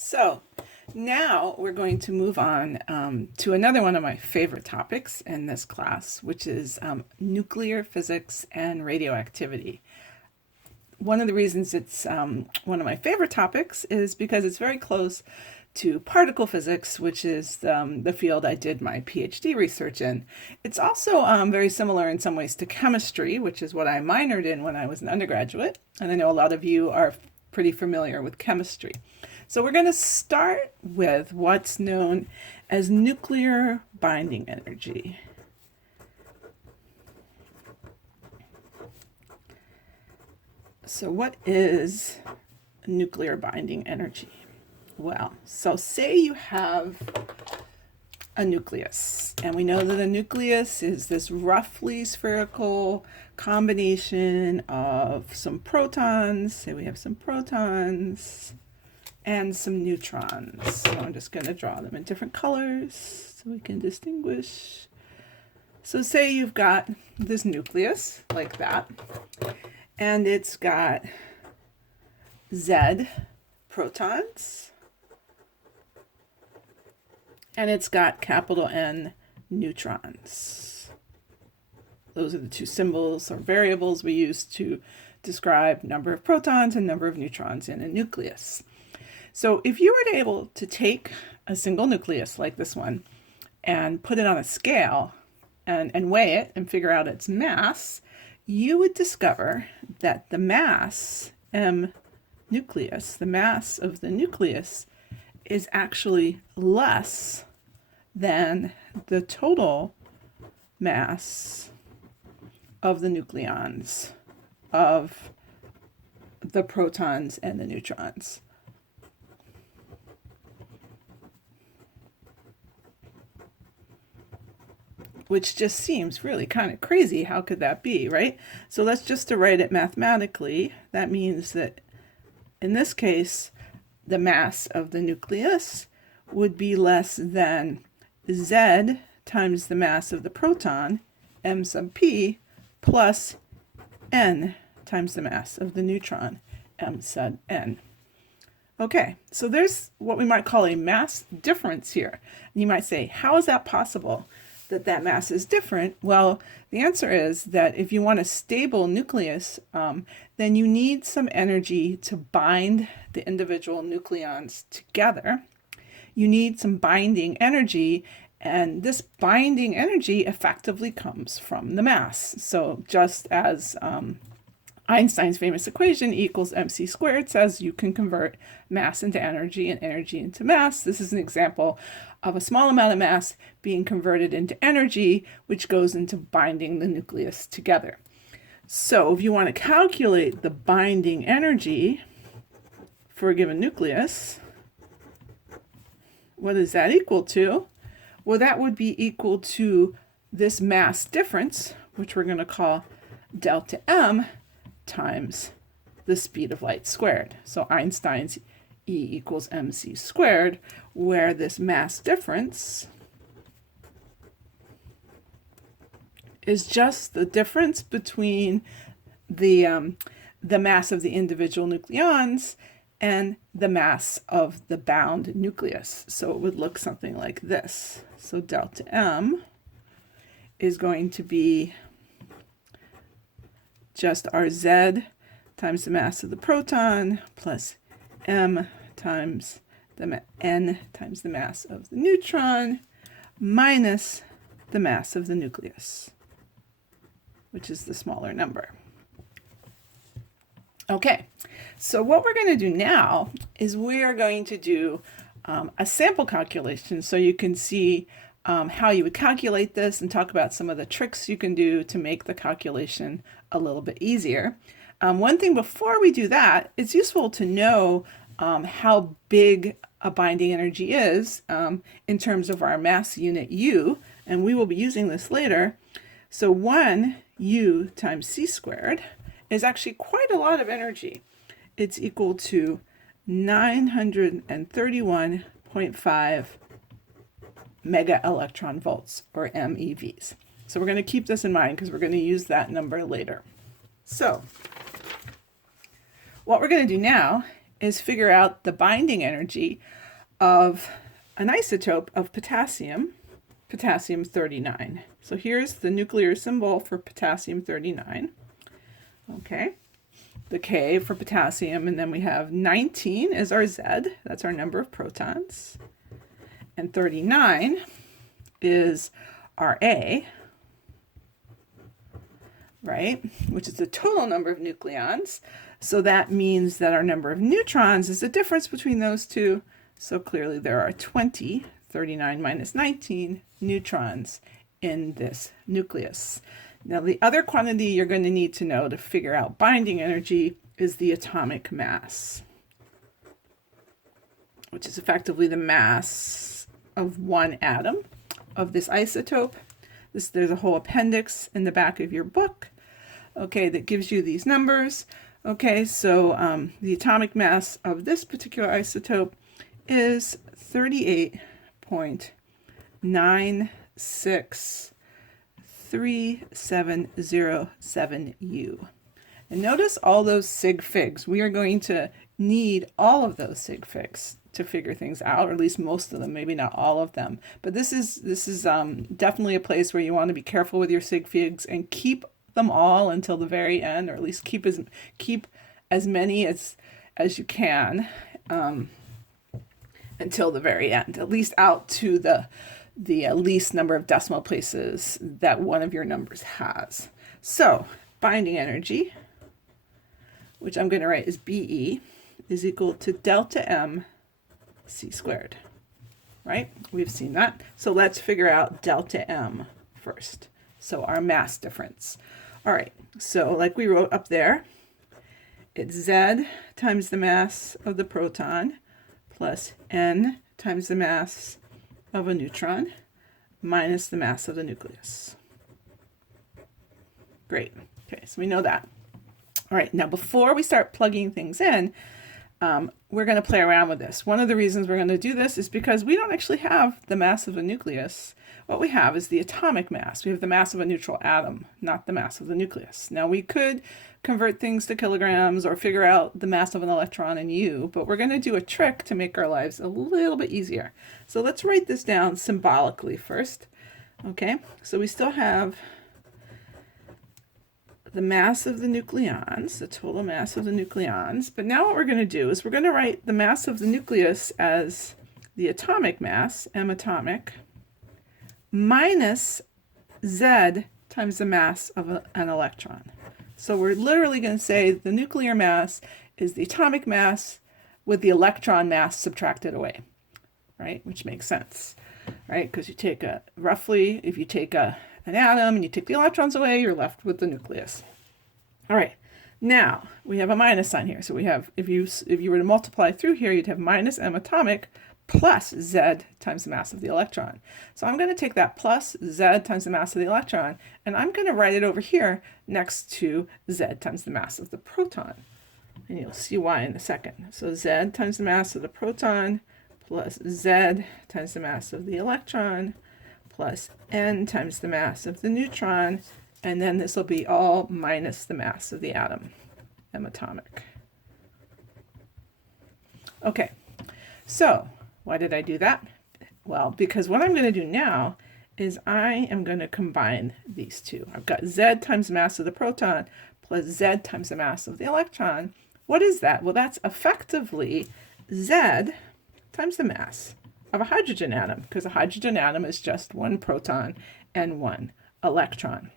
So now we're going to move on to another one of my favorite topics in this class, which is nuclear physics and radioactivity. One of the reasons it's one of my favorite topics is because it's very close to particle physics, which is the field I did my PhD research in. It's also very similar in some ways to chemistry, which is what I minored in when I was an undergraduate. And I know a lot of you are pretty familiar with chemistry. So we're going to start with what's known as nuclear binding energy. So what is nuclear binding energy? Well, so say you have a nucleus, and we know that a nucleus is this roughly spherical combination of some protons. Say we have some protons and some neutrons. So I'm just going to draw them in different colors so we can distinguish. So say you've got this nucleus like that, and it's got Z protons, and it's got capital N neutrons. Those are the two symbols or variables we use to describe number of protons and number of neutrons in a nucleus. So if you were able to take a single nucleus like this one and put it on a scale and weigh it and figure out its mass, you would discover that the mass, M nucleus, the mass of the nucleus, is actually less than the total mass of the nucleons of the protons and the neutrons. Which just seems really kind of crazy. How could that be, right? So let's just to write it mathematically. That means that in this case, the mass of the nucleus would be less than Z times the mass of the proton, M sub P, plus N times the mass of the neutron, M sub N. Okay, so there's what we might call a mass difference here. And you might say, how is that possible that mass is different? Well, the answer is that if you want a stable nucleus, then you need some energy to bind the individual nucleons together. You need some binding energy, and this binding energy effectively comes from the mass. So just as Einstein's famous equation E equals mc squared says you can convert mass into energy and energy into mass. This is an example of a small amount of mass being converted into energy, which goes into binding the nucleus together. So if you want to calculate the binding energy for a given nucleus, what is that equal to? Well, that would be equal to this mass difference, which we're going to call delta M, times the speed of light squared. So Einstein's E equals mc squared, where this mass difference is just the difference between the mass of the individual nucleons and the mass of the bound nucleus. So it would look something like this. So delta M is going to be just Rz times the mass of the proton plus M times the N times the mass of the neutron minus the mass of the nucleus, which is the smaller number. Okay, so what we're going to do now is we are going to do a sample calculation so you can see how you would calculate this and talk about some of the tricks you can do to make the calculation a little bit easier. One thing before we do that, it's useful to know how big a binding energy is in terms of our mass unit U, and we will be using this later. So 1 U times c squared is actually quite a lot of energy. It's equal to 931.5 mega electron volts, or MeVs. So we're going to keep this in mind because we're going to use that number later. So what we're going to do now is figure out the binding energy of an isotope of potassium, potassium 39. So here's the nuclear symbol for potassium 39. Okay, the K for potassium, and then we have 19 is our Z, that's our number of protons, and 39 is our A, right, which is the total number of nucleons. So that means that our number of neutrons is the difference between those two. So clearly there are 20, 39 minus 19 neutrons in this nucleus. Now the other quantity you're going to need to know to figure out binding energy is the atomic mass, which is effectively the mass of one atom of this isotope. There's a whole appendix in the back of your book, okay, that gives you these numbers. Okay, so the atomic mass of this particular isotope is 38.963707 U. And notice all those sig figs. We are going to need all of those sig figs to figure things out, or at least most of them, maybe not all of them. But this is definitely a place where you want to be careful with your sig figs and keep them all until the very end, or at least keep as many as you can until the very end, at least out to the least number of decimal places that one of your numbers has. So binding energy, which I'm going to write as BE, is equal to delta M C squared, right? We've seen that. So let's figure out delta M first. So our mass difference. All right, so like we wrote up there, it's Z times the mass of the proton plus N times the mass of a neutron minus the mass of the nucleus. Great. Okay, so we know that. All right, now before we start plugging things in, we're going to play around with this. One of the reasons we're going to do this is because we don't actually have the mass of a nucleus. What we have is the atomic mass. We have the mass of a neutral atom, not the mass of the nucleus. Now we could convert things to kilograms or figure out the mass of an electron in U, but we're going to do a trick to make our lives a little bit easier. So let's write this down symbolically first. Okay, so we still have the mass of the nucleons, the total mass of the nucleons. But now what we're going to do is we're going to write the mass of the nucleus as the atomic mass, M atomic, minus Z times the mass of an electron. So we're literally going to say the nuclear mass is the atomic mass with the electron mass subtracted away, right? Which makes sense, right? Because you take roughly, if you take an atom and you take the electrons away, you're left with the nucleus. All right, now we have a minus sign here. So we have, if you were to multiply through here, you'd have minus M atomic plus Z times the mass of the electron. So I'm going to take that plus Z times the mass of the electron, and I'm going to write it over here next to Z times the mass of the proton. And you'll see why in a second. So Z times the mass of the proton plus Z times the mass of the electron plus N times the mass of the neutron, and then this will be all minus the mass of the atom, M atomic. Okay, so why did I do that? Well, because what I'm going to do now is I am going to combine these two. I've got Z times the mass of the proton plus Z times the mass of the electron. What is that? Well, that's effectively Z times the mass of a hydrogen atom, because a hydrogen atom is just one proton and one electron.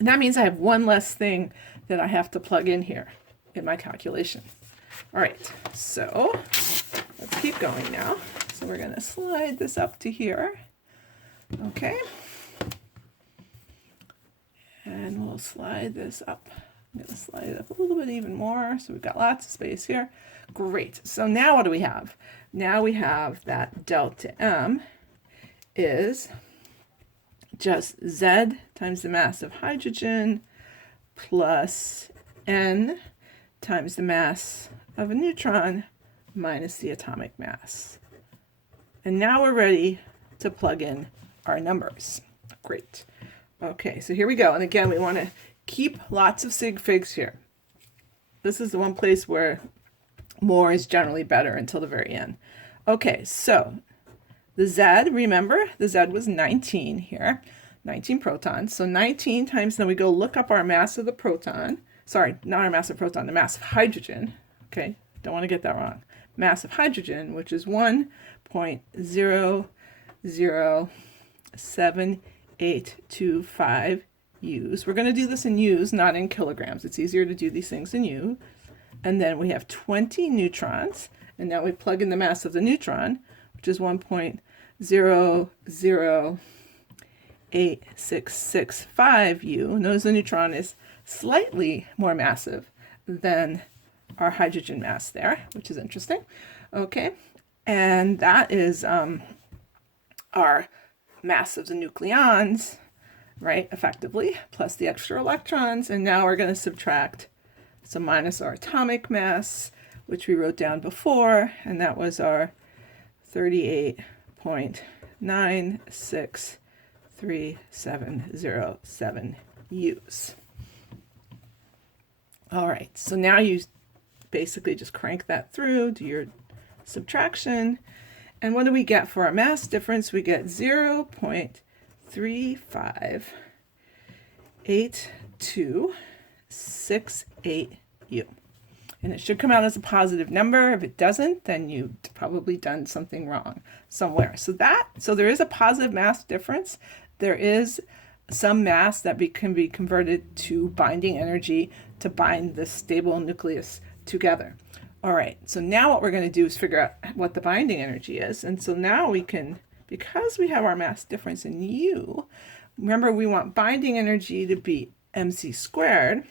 And that means I have one less thing that I have to plug in here in my calculation. All right, so let's keep going now. So we're going to slide this up to here. Okay. And we'll slide this up. I'm going to slide it up a little bit even more. So we've got lots of space here. Great. So now what do we have? Now we have that delta M is just Z times the mass of hydrogen plus N times the mass of a neutron minus the atomic mass. And now we're ready to plug in our numbers. Great. Okay, so here we go. And again, we want to keep lots of sig figs here. This is the one place where more is generally better until the very end. Okay, so the Z, remember, the Z was 19 here, 19 protons. So 19 times, then we go look up our mass of the proton. Sorry, not our mass of proton, the mass of hydrogen. Okay, don't want to get that wrong. Mass of hydrogen, which is 1.007825 U's. We're going to do this in U's, not in kilograms. It's easier to do these things in U. And then we have 20 neutrons. And now we plug in the mass of the neutron, which is 1.008665 U. Notice the neutron is slightly more massive than our hydrogen mass there, which is interesting. Okay, and that is our mass of the nucleons, right, effectively, plus the extra electrons. And now we're going to subtract, so minus our atomic mass, which we wrote down before, and that was our 38.963707 U's. All right, so now you basically just crank that through, do your subtraction, and what do we get for our mass difference? We get 0.358268 U. And it should come out as a positive number. If it doesn't, then you've probably done something wrong somewhere. So there is a positive mass difference. There is some mass that can be converted to binding energy to bind the stable nucleus together. All right, so now what we're going to do is figure out what the binding energy is. And so now we can, because we have our mass difference in U, remember we want binding energy to be mc squared.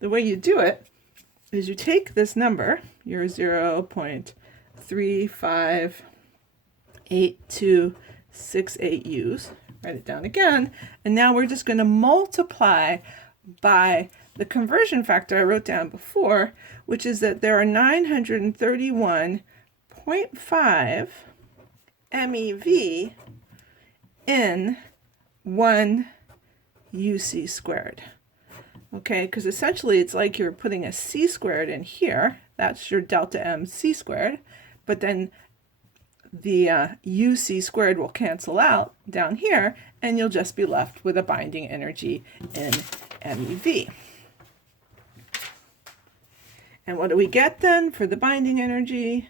The way you do it is you take this number, your 0.358268 U's, write it down again, and now we're just going to multiply by the conversion factor I wrote down before, which is that there are 931.5 MeV in 1 UC squared. Okay, because essentially it's like you're putting a c squared in here. That's your delta m c squared. But then the uc squared will cancel out down here, and you'll just be left with a binding energy in MeV. And what do we get then for the binding energy?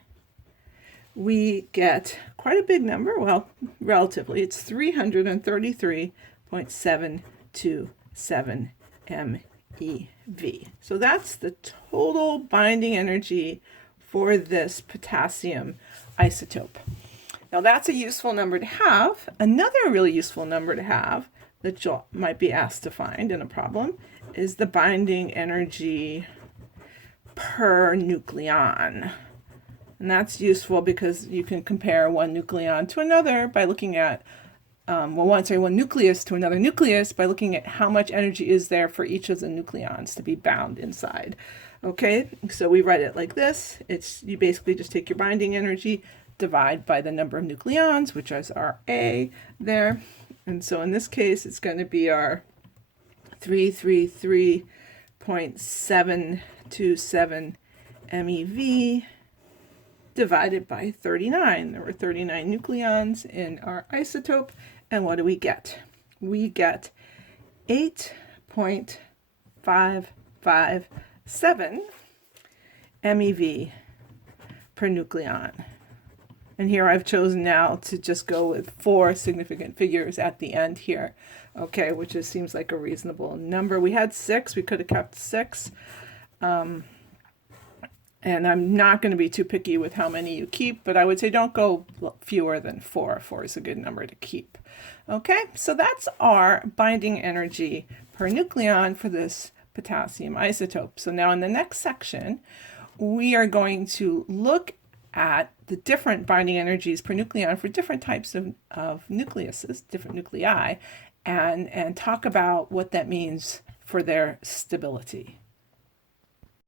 We get quite a big number. Well, relatively, it's 333.727 MeV. So that's the total binding energy for this potassium isotope. Now that's a useful number to have. Another really useful number to have that you might be asked to find in a problem is the binding energy per nucleon. And that's useful because you can compare one nucleon to another by looking at one nucleus to another nucleus by looking at how much energy is there for each of the nucleons to be bound inside. Okay, so we write it like this. You basically just take your binding energy, divide by the number of nucleons, which is our A there. And so in this case, it's going to be our 333.727 MeV divided by 39. There were 39 nucleons in our isotope. And what do we get? We get 8.557 MeV per nucleon. And here I've chosen now to just go with 4 significant figures at the end here, okay, which seems like a reasonable number. We had 6, we could have kept 6. And I'm not going to be too picky with how many you keep, but I would say don't go fewer than 4. 4 is a good number to keep. Okay, so that's our binding energy per nucleon for this potassium isotope. So now in the next section, we are going to look at the different binding energies per nucleon for different types of nucleuses, different nuclei, and talk about what that means for their stability.